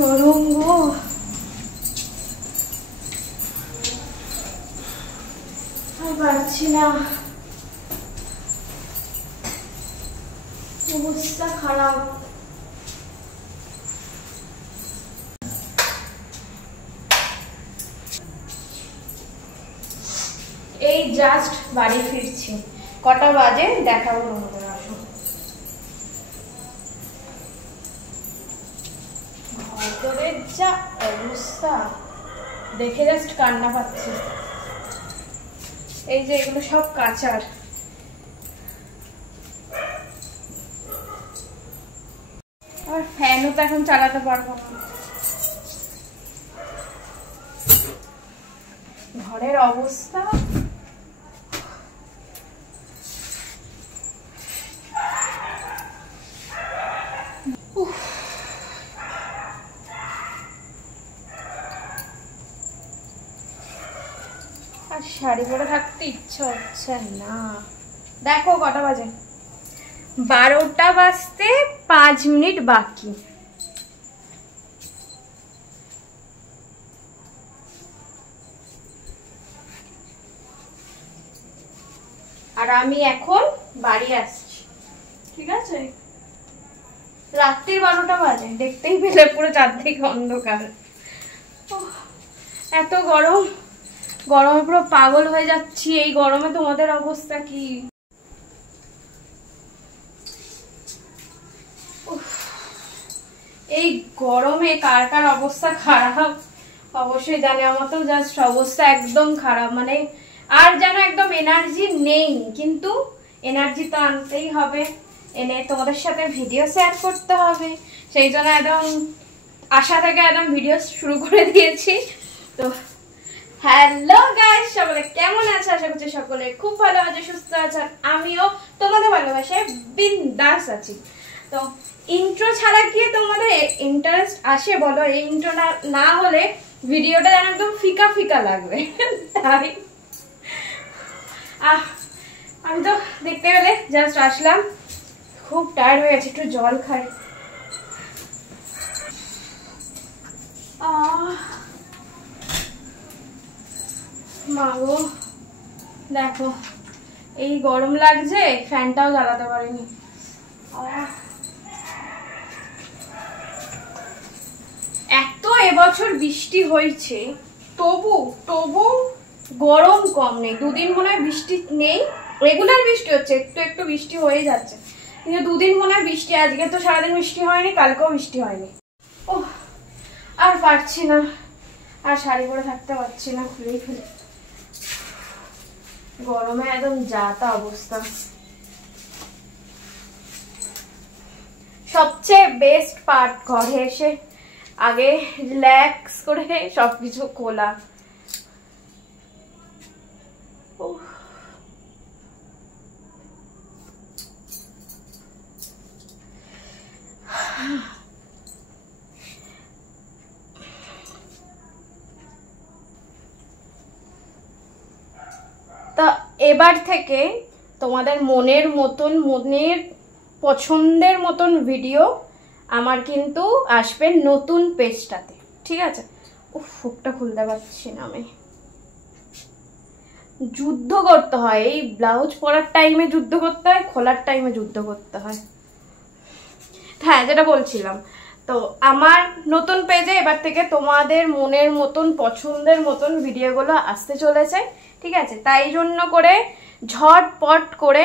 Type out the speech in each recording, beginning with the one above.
গরম গো, আর পারছি না, অবস্থা খারাপ। এই জাস্ট বাড়ি ফিরছি, কটা বাজে দেখাবো তোমাদের। আসো, ঘরের যা অবস্থা দেখে জাস্ট কান্না পাচ্ছে। এই যে এগুলো সব কাঁচার, আর ফ্যানও তো এখন চালাতে পারবো না। ঘরের অবস্থা আর শাড়ি পরে থাকতে ইচ্ছা হচ্ছে না। দেখো কটা বাজে, 12টা বাজতে 5 মিনিট বাকি। আর আমি এখন বাড়ি আসছি, ঠিক আছে? রাত্রির 12টা বাজে, দেখতেই পেলে পুরো চারদিকে অন্ধকার। এত গরম, গরমে পুরো পাগল হয়ে যাচ্ছি। এই গরমে তোমাদের অবস্থা কি? এই গরমে কার কার অবস্থা খারাপ অবশ্যই জানে। আমার তো জাস্ট অবস্থা একদম খারাপ, মানে আর যেন একদম এনার্জি নেই, কিন্তু এনার্জি তো আনতেই হবে, এনে তোমাদের সাথে ভিডিও শেয়ার করতে হবে। সেই জন্য একদম আশা থেকে একদম ভিডিও শুরু করে দিয়েছি। তো হ্যালো গাইস, সকলে কেমন আছে? আশা করছি সকলে খুব ভালো আছে, সুস্থ আছে। আমিও তোমাদের ভালোবাসায় বিন্দাস আছি। তো ইন্ট্রো ছাড়া কি তোমাদের ইন্টারেস্ট আসে বলো? এই ইন্ট্রো না হলে ভিডিওটা যেন একদম ফিকা ফিকা লাগবে। তাই আমি তো দেখতে গেলে জাস্ট আসলাম, খুব টায়ার্ড হয়ে গেছে, একটু জল খাই। মাগো দেখো, এই গরম লাগছে, ফ্যানটাও জ্বালাতে পারিনি। এত এবছর বৃষ্টি হয়েছে, তবু গরম কম নেই। দুদিন মনে হয় বৃষ্টি নেই, রেগুলার বৃষ্টি হচ্ছে, একটু একটু বৃষ্টি হয়ে যাচ্ছে, কিন্তু দুদিন মনে হয় বৃষ্টি। আজকে তো সারাদিন বৃষ্টি হয়নি, কালকেও বৃষ্টি হয়নি। ও আর পারছি না, আর শাড়ি পরে থাকতে পারছি না, খুলেই ফেলে। গরমে একদম যা তা অবস্থা। সবচেয়ে বেস্ট পার্ট ঘরে এসে আগে রিল্যাক্স করে সবকিছু খোলা। তা এবার থেকে তোমাদের মনের পছন্দের মতন ভিডিও আমার কিন্তু আসবে নতুন পেজটাতে, ঠিক আছে? ফুকটা খুলতে পারছি না আমি। যুদ্ধ করতে হয়, এই ব্লাউজ পরার টাইমে যুদ্ধ করতে হয়, খোলার টাইমে যুদ্ধ করতে হয়। হ্যাঁ, যেটা বলছিলাম, তো আমার নতুন পেজে এবার থেকে তোমাদের মনের মতন পছন্দের মতন ভিডিওগুলো আসতে চলেছে, ঠিক আছে? তাই জন্য করে ঝটপট করে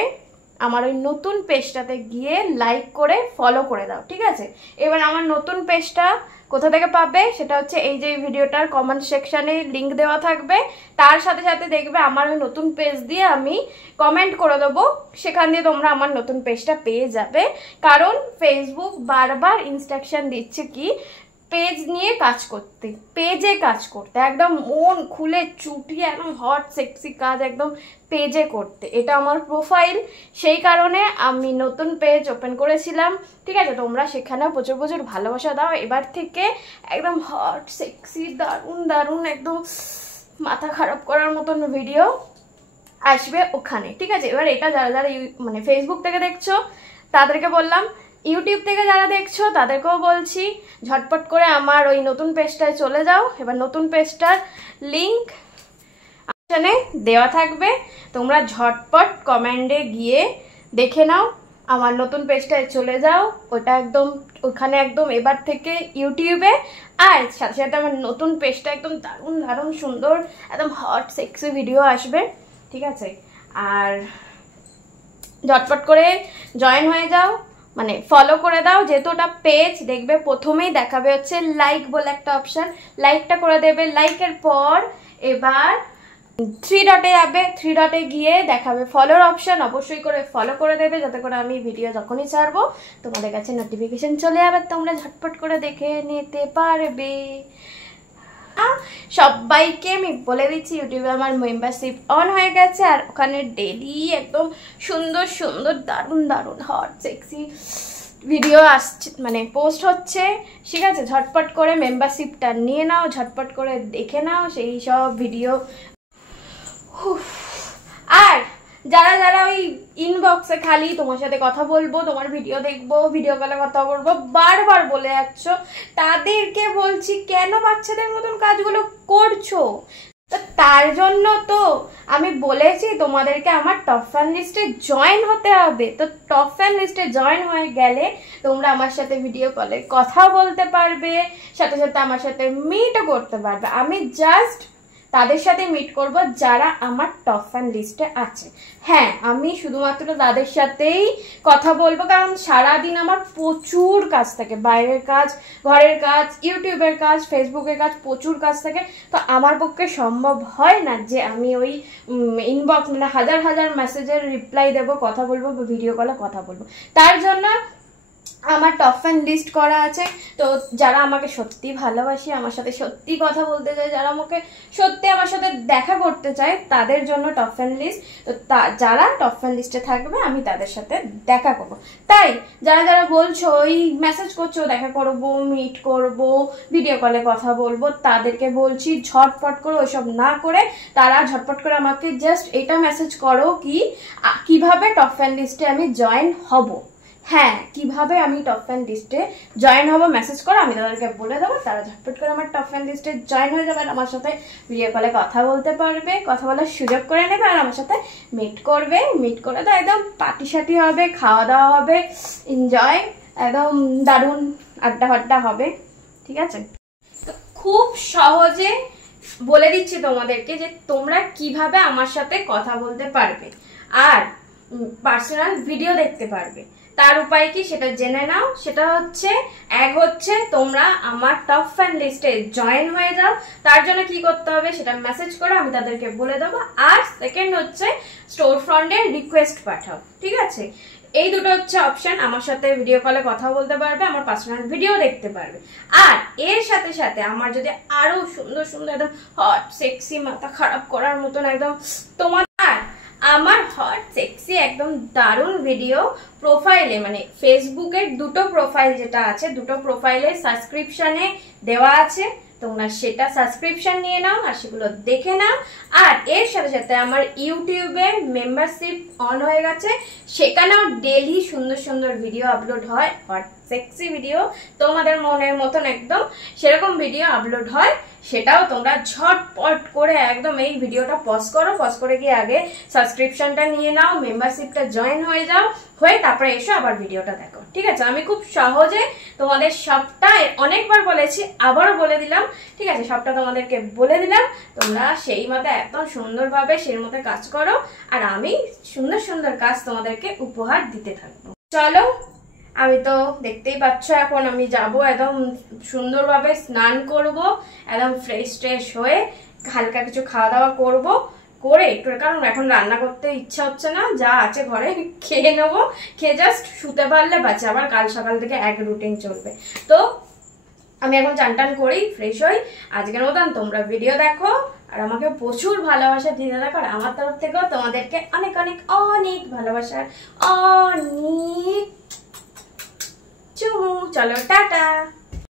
আমার ওই নতুন পেজটাতে গিয়ে লাইক করে ফলো করে দাও, ঠিক আছে? এবার আমার নতুন পেজটা কোথা থেকে পাবে সেটা হচ্ছে এই যে ভিডিওটার কমেন্ট সেকশনে লিংক দেওয়া থাকবে, তার সাথে সাথে দেখবে আমার ওই নতুন পেজ দিয়ে আমি কমেন্ট করে দেবো, সেখান দিয়ে তোমরা আমার নতুন পেজটা পেয়ে যাবে। কারণ ফেসবুক বারবার ইনস্ট্রাকশন দিচ্ছে কি পেজ নিয়ে কাজ করতে, পেজে কাজ করতে, একদম মন খুলে চুটিয়ে একদম হট সেক্সি কাজ একদম পেজে করতে। এটা আমার প্রোফাইল, সেই কারণে আমি নতুন পেজ ওপেন করেছিলাম, ঠিক আছে? তোমরা সেখানে প্রচুর প্রচুর ভালোবাসা দাও। এবার থেকে একদম হট সেক্সি দারুণ দারুণ একদম মাথা খারাপ করার মতন ভিডিও আসবে ওখানে, ঠিক আছে? এবার এটা যারা যারা মানে ফেসবুক থেকে দেখছো তাদেরকে বললাম ইউটিউব থেকে যারা দেখছো তাদেরকেও বলছি ঝটপট করে আমার ওই নতুন পেজটায় চলে যাও। এবার নতুন পেজটার লিংক অপশানে দেওয়া থাকবে, তোমরা ঝটপট কমেন্টে গিয়ে দেখে নাও। আমার নতুন পেজটায় চলে যাও, ওটা একদম ওখানে একদম এবার থেকে ইউটিউবে, আর সাথে সাথে আমার নতুন পেজটা একদম দারুণ দারুণ সুন্দর একদম হট সেক্সি ভিডিও আসবে, ঠিক আছে? আর ঝটপট করে জয়েন হয়ে যাও, মানে ফলো করে দাও, যেহেতু ওটা পেজ দেখবে প্রথমেই দেখাবে হচ্ছে লাইক বলে একটা অপশান, লাইকটা করে দেবে। লাইকের পর এবার 3 ডটে যাবে, 3 ডটে গিয়ে দেখাবে ফলোর অপশান, অবশ্যই করে ফলো করে দেবে যাতে করে আমি ভিডিও যখনই ছাড়বো তোমাদের কাছে নোটিফিকেশন চলে যাবে, তোমরা ঝটপট করে দেখে নিতে পারবে। সবাইকে আমি বলে দিচ্ছি ইউটিউবে আমার মেম্বারশিপ অন হয়ে গেছে, আর ওখানে ডেলি একদম সুন্দর সুন্দর দারুণ দারুণ হট সেক্সি ভিডিও আসছে, মানে পোস্ট হচ্ছে, ঠিক আছে? ঝটপট করে মেম্বারশিপটা নিয়ে নাও, ঝটপট করে দেখে নাও সেই সব ভিডিও। আর যারা যারা ওই ইনবক্সে খালি তোমার সাথে কথা বলবো, তোমার ভিডিও দেখবো, ভিডিও কলে কথা বলবো বারবার বলে যাচ্ছ, তাদেরকে বলছি কেন বাচ্চাদের মতন কাজগুলো করছো? তার জন্য তো আমি বলেছি তোমাদেরকে আমার টপ ফ্যান লিস্টে জয়েন হতে হবে। তো টপ ফ্যান লিস্টে জয়েন হয়ে গেলে তোমরা আমার সাথে ভিডিও কলে কথা বলতে পারবে, সাথে সাথে আমার সাথে মিটও করতে পারবে। আমি জাস্ট তাদের সাথে মিট করব যারা আমার টপ ফ্যান লিস্টে আছে। হ্যাঁ, আমি শুধুমাত্র তাদের সাথেই কথা বলবো, কারণ সারাদিন আমার প্রচুর কাজ থাকে, বাইরের কাজ, ঘরের কাজ, ইউটিউবের কাজ, ফেসবুকের কাজ, প্রচুর কাজ থাকে। তো আমার পক্ষে সম্ভব হয় না যে আমি ওই ইনবক্স মানে হাজার হাজার মেসেজের রিপ্লাই দেবো, কথা বলবো, ভিডিও কলে কথা বলবো। তার জন্য আমার টপ ফ্যান লিস্ট করা আছে। তো যারা আমাকে সত্যি ভালোবাসি, আমার সাথে সত্যি কথা বলতে চায়, যারা আমাকে সত্যি আমার সাথে দেখা করতে চায়, তাদের জন্য টপ ফ্যান লিস্ট। তো যারা টপ ফ্যান লিস্টে থাকবে আমি তাদের সাথে দেখা করব। তাই যারা যারা বলছো ওই মেসেজ করছো দেখা করবো, মিট করব, ভিডিও কলে কথা বলবো, তাদেরকে বলছি ঝটপট করে ওইসব না করে তারা ঝটপট করে আমাকে জাস্ট এটা মেসেজ করো কিভাবে টপ ফ্যান লিস্টে আমি জয়েন হব। হ্যাঁ, কিভাবে আমি টপ ফ্যান লিস্টে জয়েন হবো মেসেজ করো, আমি তাদেরকে বলে দেবো, তারা ঝটপট করে আমার টপ ফ্যান লিস্টে জয়েন হয়ে যাবে, আর আমার সাথে ভিডিও কলে কথা বলতে পারবে, কথা বলার সুযোগ করে নেবে, আর আমার সাথে মিট করবে। মিট করে তো একদম পার্টি সার্টি হবে, খাওয়া দাওয়া হবে, এনজয়, একদম দারুণ আড্ডা ফাড্ডা হবে, ঠিক আছে? তো খুব সহজে বলে দিচ্ছি তোমাদেরকে যে তোমরা কিভাবে আমার সাথে কথা বলতে পারবে আর পার্সোনাল ভিডিও দেখতে পারবে। তার উপায় কি সেটা জেনে নাও। সেটা হচ্ছে এক হচ্ছে তোমরা আমার টপ ফ্যান লিস্টে জয়েন হয়ে যাও। তার জন্য কি করতে হবে সেটা মেসেজ করো, আমি তাদেরকে বলে দেবো। আর সেকেন্ড হচ্ছে স্টোর ফ্রন্টে রিকোয়েস্ট পাঠাও, ঠিক আছে? এই দুটো হচ্ছে অপশন, আমার সাথে ভিডিও কলে কথা বলতে পারবে, আমার পার্সোনাল ভিডিও দেখতে পারবে। আর এর সাথে সাথে আমার যদি আরো সুন্দর সুন্দর একদম হট সেক্সি মাথা খারাপ করার মতন একদম তোমার আমার হট সেক্সি একদম দারুণ ভিডিও প্রোফাইলে, মানে ফেসবুকের দুটো প্রোফাইল যেটা আছে, দুটো প্রোফাইলে সাবস্ক্রিপশনে দেওয়া আছে, তোমরা সেটা সাবস্ক্রিপশন নিয়ে নাও আর সেগুলো দেখে নাও। আর এর সাথে সাথে আমার ইউটিউবে মেম্বারশিপ অন হয়ে গেছে, সেখানেও ডেইলি সুন্দর সুন্দর ভিডিও আপলোড হয়, হট সেক্সি ভিডিও তোমাদের মনের মতন একদম সেরকম ভিডিও আপলোড হয়। সেটাও তোমরা ঝটপট করে একদম এই ভিডিওটা পজ করো, পজ করে গিয়ে আগে সাবস্ক্রিপশনটা নিয়ে নাও, মেম্বারশিপটা জয়েন হয়ে যাও, হয়ে তারপরে এসো আবার ভিডিওটা দেখো, ঠিক আছে? আমি খুব সহজে তোমাদের সবটা অনেকবার বলেছি, আবারও বলে দিলাম, ঠিক আছে? সবটা তোমাদেরকে বলে দিলাম, তোমরা সেই মতো একদম সুন্দরভাবে সেই মতো কাজ করো, আর আমি সুন্দর সুন্দর কাজ তোমাদেরকে উপহার দিতে থাকবো। চলো, আমি তো দেখতেই পাচ্ছ এখন আমি যাব, একদম সুন্দরভাবে স্নান করব, একদম ফ্রেশ ট্রেশ হয়ে হালকা কিছু খাওয়া দাওয়া করব, করে একটু, কারণ এখন রান্না করতে ইচ্ছা হচ্ছে না, যা আছে ঘরে খেয়ে নেবো, খেয়ে জাস্ট শুতে পারলে বাঁচে, আবার কাল সকাল থেকে এক রুটিন চলবে। তো আমি এখন চান টান করি, ফ্রেশ হই, আজকের মতন তোমরা ভিডিও দেখো আর আমাকে প্রচুর ভালোবাসা দিতে থাকো, আর আমার তরফ থেকেও তোমাদেরকে অনেক অনেক অনেক ভালোবাসার অনেক চুমু। চলো টাটা।